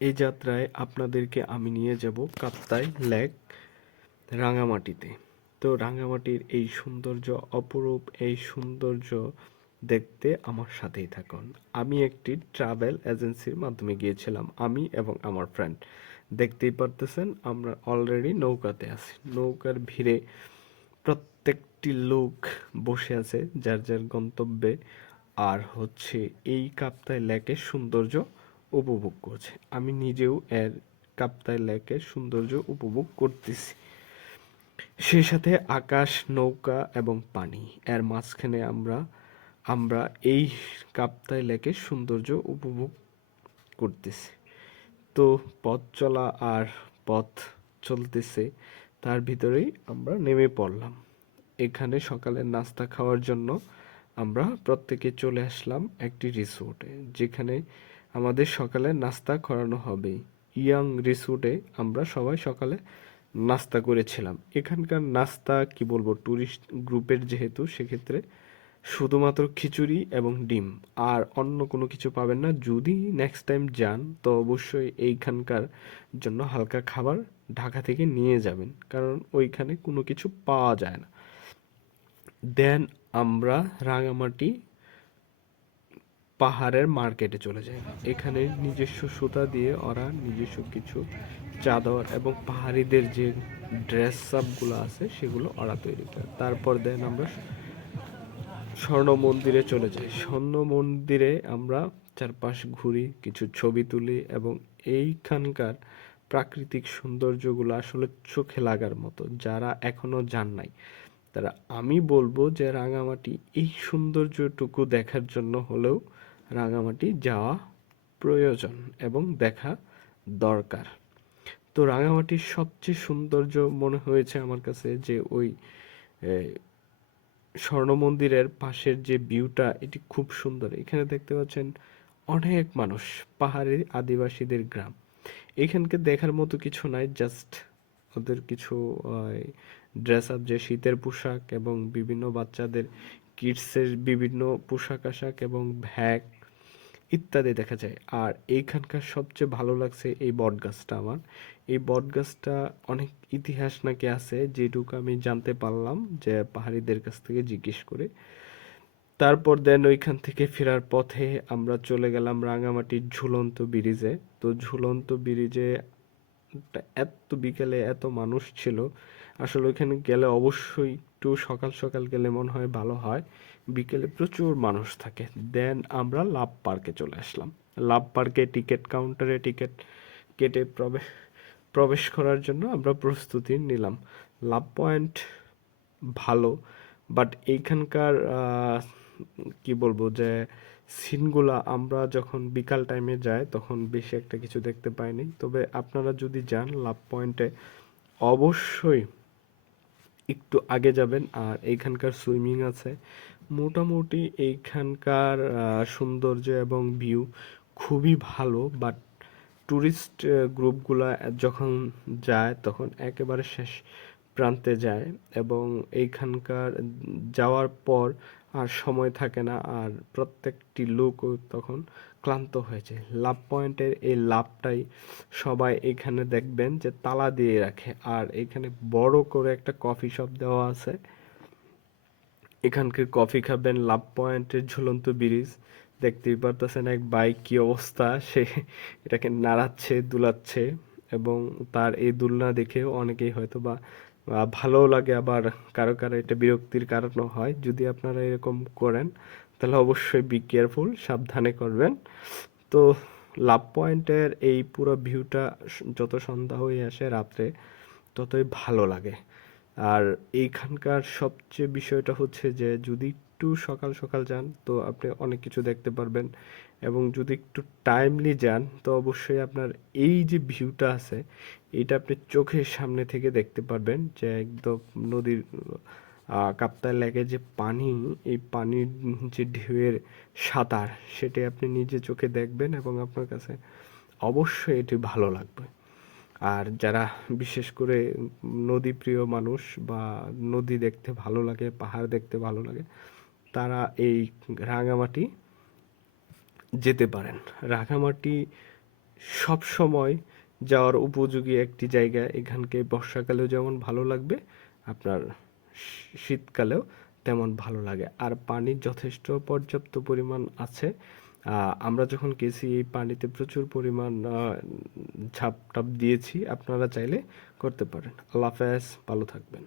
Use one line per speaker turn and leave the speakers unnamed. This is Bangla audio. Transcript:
এই যাত্রায় আপনাদেরকে আমি নিয়ে যাব কাপ্তাই লেক রাঙামাটিতে। তো রাঙামাটির এই সৌন্দর্য অপরূপ, এই সৌন্দর্য দেখতে আমার সাথেই থাকুন। আমি একটি ট্রাভেল এজেন্সির মাধ্যমে গিয়েছিলাম, আমি এবং আমার ফ্রেন্ড দেখতেই পারতেছেন, আমরা অলরেডি নৌকাতে আছি। নৌকার ভিড়ে প্রত্যেকটি লোক বসে আছে, যার যার গন্তব্যে। আর হচ্ছে এই কাপ্তাই লেকের সৌন্দর্য উপভোগ করছে। আমি নিজেও এর কাপ্তাই লেকের সৌন্দর্য উপভোগ করতেছি। সেই সাথে আকাশ, নৌকা এবং পানি। এর মাঝখানে আমরা আমরা এই কাপ্তাই লেকের সৌন্দর্য উপভোগ করতেছি। তো পথ চলা আর পথ চলতেছে, তার ভিতরেই আমরা নেমে পড়লাম। এখানে সকালের নাস্তা খাওয়ার জন্য আমরা প্রত্যেকে চলে আসলাম একটি রিসোর্টে, যেখানে আমাদের সকালে নাস্তা করানো হবে। ইয়াং রিসোর্টে আমরা সবাই সকালে নাস্তা করেছিলাম। এখানকার নাস্তা, কি বলব ট্যুরিস্ট গ্রুপের যেহেতু, সেক্ষেত্রে শুধুমাত্র খিচুড়ি এবং ডিম। আর অন্য কোনো কিছু পাবেন না। যদি নেক্সট টাইম যান, তো অবশ্যই এইখানকার জন্য হালকা খাবার ঢাকা থেকে নিয়ে যাবেন। কারণ ওইখানে কোনো কিছু পাওয়া যায় না। দেন আমরা রাঙামাটি পাহাড়ের মার্কেটে চলে যাই এখানে নিজস্ব সুতা দিয়ে ওরা নিজস্ব কিছু চাদর এবং পাহাড়িদের যে ড্রেস আপগুলো আছে, সেগুলো ওরা তৈরি করে। তারপর দেন আমরা স্বর্ণ মন্দিরে চলে যাই। স্বর্ণ মন্দিরে আমরা চারপাশ ঘুরি, কিছু ছবি তুলি এবং এইখানকার প্রাকৃতিক সৌন্দর্যগুলো আসলে চোখে লাগার মতো, যারা এখনও যান নাই। তারা আমি বলব যে রাঙামাটি এই সৌন্দর্যটুকু দেখার জন্য হলেও রাঙামাটি যাওয়া প্রয়োজন এবং দেখা দরকার। তো রাঙামাটির সবচেয়ে সৌন্দর্য মনে হয়েছে আমার কাছে যে ওই স্বর্ণ মন্দিরের পাশের যে ভিউটা, এটি খুব সুন্দর। এখানে দেখতে পাচ্ছেন অনেক মানুষ, পাহাড়ি আদিবাসীদের গ্রাম। এখানকে দেখার মতো কিছু নাই, জাস্ট ওদের কিছু ড্রেস আপ যে শীতের পোশাক এবং বিভিন্ন বাচ্চাদের কিডসের বিভিন্ন পোশাক আশাক এবং ব্যাগ ইত্যাদি দেখা যায়। আর এইখানকার সবচেয়ে ভালো লাগছে এই বট গাছটা আমার। এই বট গাছটা অনেক ইতিহাস নাকি আছে, যেটুকু আমি জানতে পারলাম যে পাহাড়িদের কাছ থেকে জিজ্ঞেস করে। তারপর দেন ওইখান থেকে ফেরার পথে আমরা চলে গেলাম রাঙামাটির ঝুলন্ত ব্রিজে। তো ঝুলন্ত ব্রিজে এত বিকেলে এত মানুষ ছিল আসলে ওইখানে গেলে অবশ্যই একটু সকাল সকাল গেলে মনে হয় ভালো হয়। বিকেলে প্রচুর মানুষ থাকে। দেন আমরা লাভ পার্কে চলে আসলাম। লাভ পার্কে টিকিট কাউন্টারে টিকিট কেটে প্রবেশ প্রবেশ করার জন্য আমরা প্রস্তুতি নিলাম। লাভ পয়েন্ট ভালো বাট এইখানকার কি বলব যে, সিনগুলা আমরা যখন বিকাল টাইমে যাই, তখন বেশি একটা কিছু দেখতে পাইনি। তবে আপনারা যদি যান লাভ পয়েন্টে, অবশ্যই একটু আগে যাবেন আর এইখানকার সুইমিং আছে। মোটামুটি এইখানকার সৌন্দর্য এবং ভিউ খুবই ভালো, বাট ট্যুরিস্ট গ্রুপগুলো যখন যায় তখন একেবারে শেষ প্রান্তে যায় এবং এইখানকার যাওয়ার পর আর সময় থাকে না, আর প্রত্যেকটি লোকও তখন ক্লান্ত হয়েছে লাভ পয়েন্টের এই লাভটাই সবাই এখানে দেখবেন যে তালা দিয়ে রাখে। আর এখানে বড় করে একটা কফি শপ দেওয়া আছে। এখানকার কফি খাবেন, লাভ পয়েন্টের ঝুলন্ত ব্রিজ। দেখতেই পারতেছেন এক বাইক কি অবস্থা। সে এটাকে নাড়াচ্ছে, দুলাচ্ছে এবং তার এই দুলনা দেখেও অনেকেই হয়তো বা বা ভালোও লাগে আবার কারও কারও এটা বিরক্তির কারণও হয়। যদি আপনারা এরকম করেন, তাহলে অবশ্যই বি কেয়ারফুল সাবধানে করবেন। তো লাভ পয়েন্টের এই পুরো ভিউটা যত সন্ধ্যা হয়ে আসে রাত্রে, ততই ভালো লাগে। আর এইখানকার সবচেয়ে বিষয়টা হচ্ছে যে, যদি একটু সকাল সকাল যান, তো আপনি অনেক কিছু দেখতে পারবেন। এবং যদি একটু টাইমলি যান তো অবশ্যই আপনার এই যে ভিউটা আছে এটা আপনি চোখের সামনে থেকে দেখতে পারবেন যে একদম নদীর আহ, কাপ্তাই লেকে যে পানি এই পানির যে ঢেউয়ের সাঁতার সেটাই আপনি নিজে চোখে দেখবেন এবং আপনার কাছে অবশ্যই এটি ভালো লাগবে। আর যারা বিশেষ করে নদীপ্রিয় মানুষ বা নদী দেখতে ভালো লাগে পাহাড় দেখতে ভালো লাগে তারা এই রাঙামাটি যেতে পারেন। রাঙামাটি সব সময় যাওয়ার উপযোগী একটি জায়গা। এখানকে বর্ষাকালেও যেমন ভালো লাগবে, আপনার শীতকালেও তেমন ভালো লাগে। আর পানির যথেষ্ট পর্যাপ্ত পরিমাণ আছে। আমরা যখন গেছি, এই পানিতে প্রচুর পরিমাণ ঝাপটাপ দিয়েছি। আপনারা চাইলে করতে পারেন। আল্লাহ হাফেজ, ভালো থাকবেন।